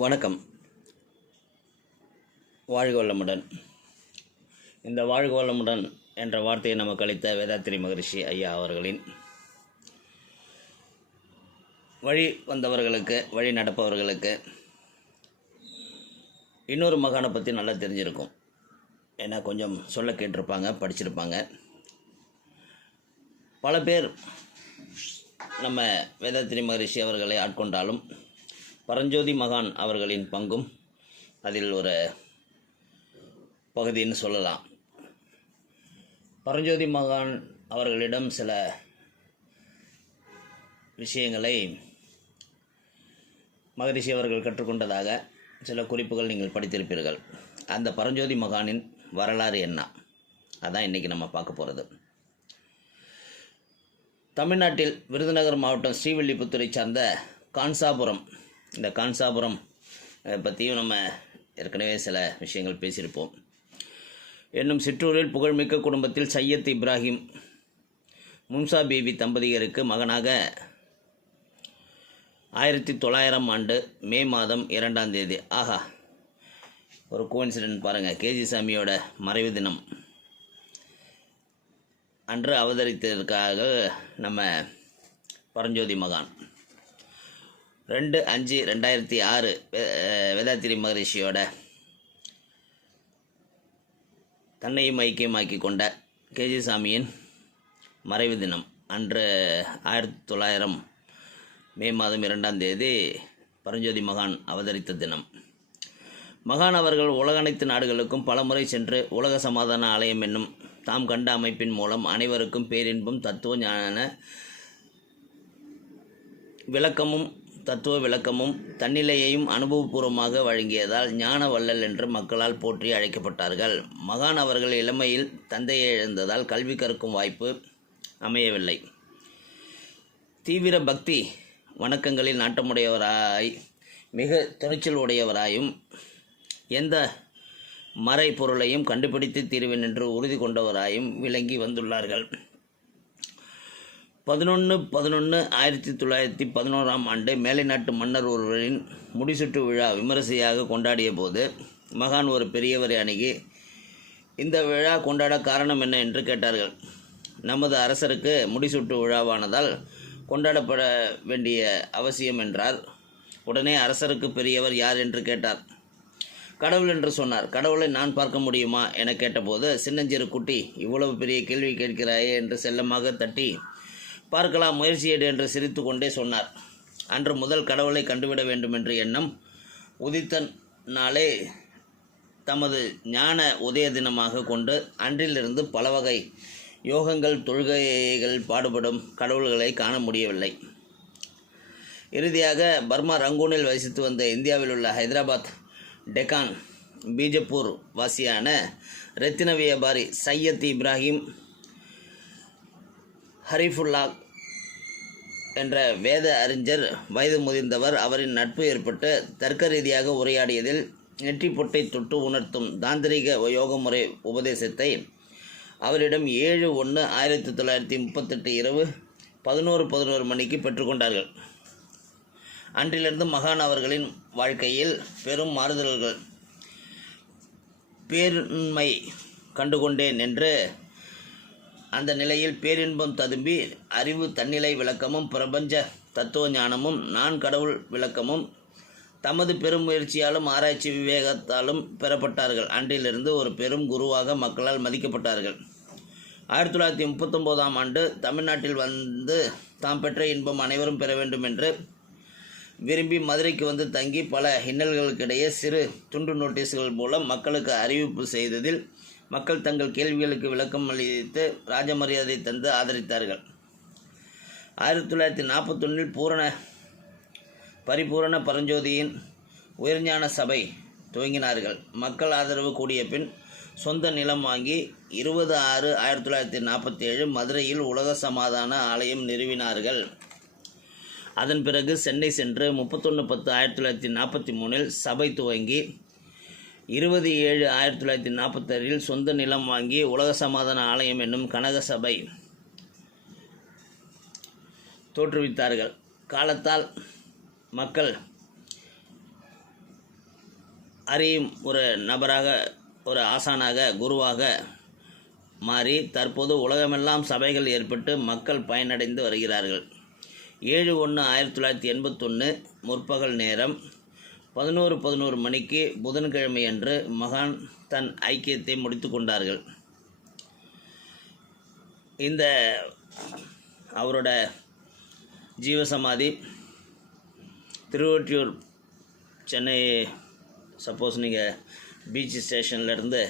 வணக்கம். வாழ்க வளமுடன். இந்த வாழ்க வளமுடன் என்ற வார்த்தையை நமக்கு அளித்த வேதாத்திரி மகரிஷி ஐயா அவர்களின் வழி வந்தவர்களுக்கு வழி நடப்பவர்களுக்கு இன்னொரு மகானை பற்றி நல்லா தெரிஞ்சிருக்கும். ஏன்னா கொஞ்சம் சொல்ல கேட்டிருப்பாங்க படிச்சிருப்பாங்க. பல பேர் நம்ம வேதாத்திரி மகரிஷி அவர்களை ஆட்கொண்டாலும் பரஞ்சோதி மகான் அவர்களின் பங்கும் அதில் ஒரு பகுதின்னு சொல்லலாம். பரஞ்சோதி மகான் அவர்களிடம் சில விஷயங்களை மகரிஷி அவர்கள் கற்றுக்கொண்டதாக சில குறிப்புகள் நீங்கள் படித்திருப்பீர்கள். அந்த பரஞ்சோதி மகானின் வரலாறு என்ன? அதான் இன்றைக்கி நம்ம பார்க்க போகிறது தமிழ்நாட்டில் விருதுநகர் மாவட்டம் ஸ்ரீவில்லிபுத்தூரை சார்ந்த கான்சாபுரம் இந்த கான்சாபுரம் பற்றியும் நம்ம ஏற்கனவே சில விஷயங்கள் பேசியிருப்போம். என்னும் சிற்றூரில் புகழ்மிக்க குடும்பத்தில் சையத் இப்ராஹிம் மும்சா பீபி தம்பதியருக்கு மகனாக ஆயிரத்தி தொள்ளாயிரம் ஆண்டு மே மாதம் இரண்டாம் தேதி. ஆஹா ஒரு கோயின்சிடென்ட் பாருங்கள் கேஜி சாமியோட மறைவு தினம். அன்று அவதரித்ததற்காக நம்ம பரஞ்சோதி மகான். ரெண்டு அஞ்சு ரெண்டாயிரத்தி ஆறு வேதாத்திரி மகரிஷியோட தன்னையும் ஐக்கியமாக்கி கொண்ட கேஜி சாமியின் மறைவு தினம். அன்று ஆயிரத்தி தொள்ளாயிரம் மே மாதம் இரண்டாம் தேதி பரஞ்சோதி மகான் அவதரித்த தினம். மகான் அவர்கள் உலக அனைத்து நாடுகளுக்கும் பலமுறை சென்று உலக சமாதான ஆலயம் என்னும் தாம் கண்ட அமைப்பின் மூலம் அனைவருக்கும் பேரின்பும் தத்துவ ஞான விளக்கமும் தத்துவ விளக்கமும் தன்னிலையையும் அனுபவபூர்வமாக வழங்கியதால் ஞான வள்ளல் என்று மக்களால் போற்றி அழைக்கப்பட்டார்கள். மகான் அவர்கள் இளமையில் தந்தையை இழந்ததால் கல்வி கற்கும் வாய்ப்பு அமையவில்லை. தீவிர பக்தி வணக்கங்களில் நாட்டமுடையவராய் மிக துணிச்சல் உடையவராயும் எந்த மறை பொருளையும் கண்டுபிடித்து தீர்வேன் என்று உறுதி கொண்டவராயும் விளங்கி வந்துள்ளார்கள். பதினொன்று பதினொன்று ஆயிரத்தி தொள்ளாயிரத்தி பதினோராம் ஆண்டு மேலை நாட்டு மன்னர் ஒருவரின் முடிசுட்டு விழா விமரிசையாக கொண்டாடிய போது மகான் ஒரு பெரியவரை அணுகி இந்த விழா கொண்டாட காரணம் என்ன? என்று கேட்டார்கள். நமது அரசருக்கு முடிசூட்டு விழாவானதால் கொண்டாடப்பட வேண்டிய அவசியம் என்றார் உடனே அரசருக்கு பெரியவர் யார்? என்று கேட்டார். கடவுள் என்று சொன்னார். கடவுளை நான் பார்க்க முடியுமா? என கேட்டபோது சின்னஞ்சிறு குட்டி இவ்வளவு பெரிய கேள்வி கேட்கிறாயே என்று செல்லமாக தட்டி பார்க்கலாம் முயற்சி எடு என்று சிரித்து கொண்டே சொன்னார். அன்று முதல் கடவுளை கண்டுவிட வேண்டும் என்ற எண்ணம் உதித்த நாளே தமது ஞான உதய தினமாக கொண்டு அன்றிலிருந்து பல வகை யோகங்கள் தொழுகைகள் பாடுபடும் கடவுள்களை காண முடியவில்லை. இறுதியாக பர்மா ரங்கூனில் வசித்து வந்த இந்தியாவில் உள்ள ஹைதராபாத் டெக்கான் பீஜப்பூர் வாசியான ரத்தின வியாபாரி சையத் இப்ராஹிம் ஹரிஃபுல்லா என்ற வேத அறிஞர் வயது முதிர்ந்தவர் அவரின் நட்பு ஏற்பட்டு தர்க்க ரீதியாக உரையாடியதில் நெற்றி பொட்டை தொட்டு உணர்த்தும் தாந்திரிக யோக முறை உபதேசத்தை அவரிடம் ஏழு ஒன்று ஆயிரத்தி தொள்ளாயிரத்தி முப்பத்தெட்டு இரவு பதினோரு பதினோரு மணிக்கு பெற்றுக்கொண்டார்கள். அன்றிலிருந்து மகான் அவர்களின் வாழ்க்கையில் பெரும் மாறுதல்கள் பேருண்மை கண்டுகொண்டேன் என்று அந்த நிலையில் பேரின்பம் ததும்பி அறிவு தன்னிலை விளக்கமும் பிரபஞ்ச தத்துவ ஞானமும் நான் கடவுள் விளக்கமும் தமது பெரும் முயற்சியாலும் ஆராய்ச்சி விவேகத்தாலும் பெறப்பட்டார்கள். அன்றிலிருந்து ஒரு பெரும் குருவாக மக்களால் மதிக்கப்பட்டார்கள். ஆயிரத்தி தொள்ளாயிரத்தி முப்பத்தொம்போதாம் ஆண்டு தமிழ்நாட்டில் வந்து தாம் பெற்ற இன்பம் அனைவரும் பெற வேண்டும் என்று விரும்பி மதுரைக்கு வந்து தங்கி பல இன்னல்களுக்கிடையே சிறு துண்டு நோட்டீஸ்கள் மூலம் மக்களுக்கு அறிவிப்பு செய்ததில் மக்கள் தங்கள் கேள்விகளுக்கு விளக்கம் அளித்து ராஜமரியாதை தந்து ஆதரித்தார்கள். ஆயிரத்தி தொள்ளாயிரத்தி நாற்பத்தொன்னில் பூரண பரிபூரண பரஞ்சோதியின் உயர்ஞான சபை துவங்கினார்கள். மக்கள் ஆதரவு கூடிய பின் சொந்த நிலம் வாங்கி இருபது ஆறு ஆயிரத்தி தொள்ளாயிரத்தி நாற்பத்தி ஏழு மதுரையில் உலக சமாதான ஆலயம் நிறுவினார்கள். அதன் பிறகு சென்னை சென்று முப்பத்தொன்று பத்து ஆயிரத்தி தொள்ளாயிரத்தி நாற்பத்தி மூணில் சபை துவங்கி இருபது ஏழு ஆயிரத்தி தொள்ளாயிரத்தி நாற்பத்தாறில் சொந்த நிலம் வாங்கி உலக சமாதான ஆலயம் என்னும் கனக சபை தோற்றுவித்தார்கள். காலத்தால் மக்கள் அறியும் ஒரு நபராக ஒரு ஆசானாக குருவாக மாறி தற்போது உலகமெல்லாம் சபைகள் ஏற்பட்டு மக்கள் பயனடைந்து வருகிறார்கள். ஏழு ஒன்று ஆயிரத்தி தொள்ளாயிரத்தி எண்பத்தொன்று முற்பகல் நேரம் பதினோரு பதினோரு மணிக்கு புதன்கிழமை அன்று மகான் தன் ஐக்கியத்தை முடித்து கொண்டார்கள். இந்த அவரோட ஜீவசமாதி திருவொற்றியூர் சென்னை சப்போஸ் நீங்கள் பீச் ஸ்டேஷன்லேருந்து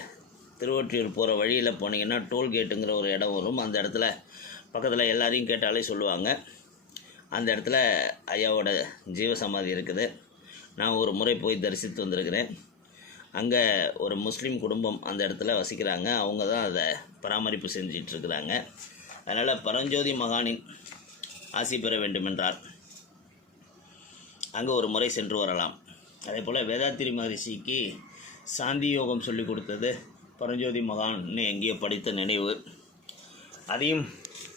திருவொற்றியூர் போகிற வழியில் போனீங்கன்னா டோல்கேட்டுங்கிற ஒரு இடம் வரும். அந்த இடத்துல பக்கத்தில் எல்லாரையும் கேட்டாலே சொல்லுவாங்க. அந்த இடத்துல ஐயாவோட ஜீவசமாதி இருக்குது. நான் ஒரு முறை போய் தரிசித்து வந்திருக்கிறேன். அங்கே ஒரு முஸ்லீம் குடும்பம் அந்த இடத்துல வசிக்கிறாங்க. அவங்க தான் அதை பராமரிப்பு செஞ்சிட்ருக்கிறாங்க அதனால் பரஞ்சோதி மகானின் ஆசி பெற வேண்டுமென்றார். அங்கே ஒரு முறை சென்று வரலாம். அதே போல் வேதாத்திரி மகரிஷிக்கு சாந்தி யோகம் சொல்லி கொடுத்தது பரஞ்சோதி மகான்னு எங்கேயோ படித்த நினைவு. அதையும்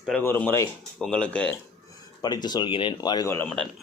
பிறகு ஒரு முறை உங்களுக்கு படித்து சொல்கிறேன். வாழ்க வளமுடன்.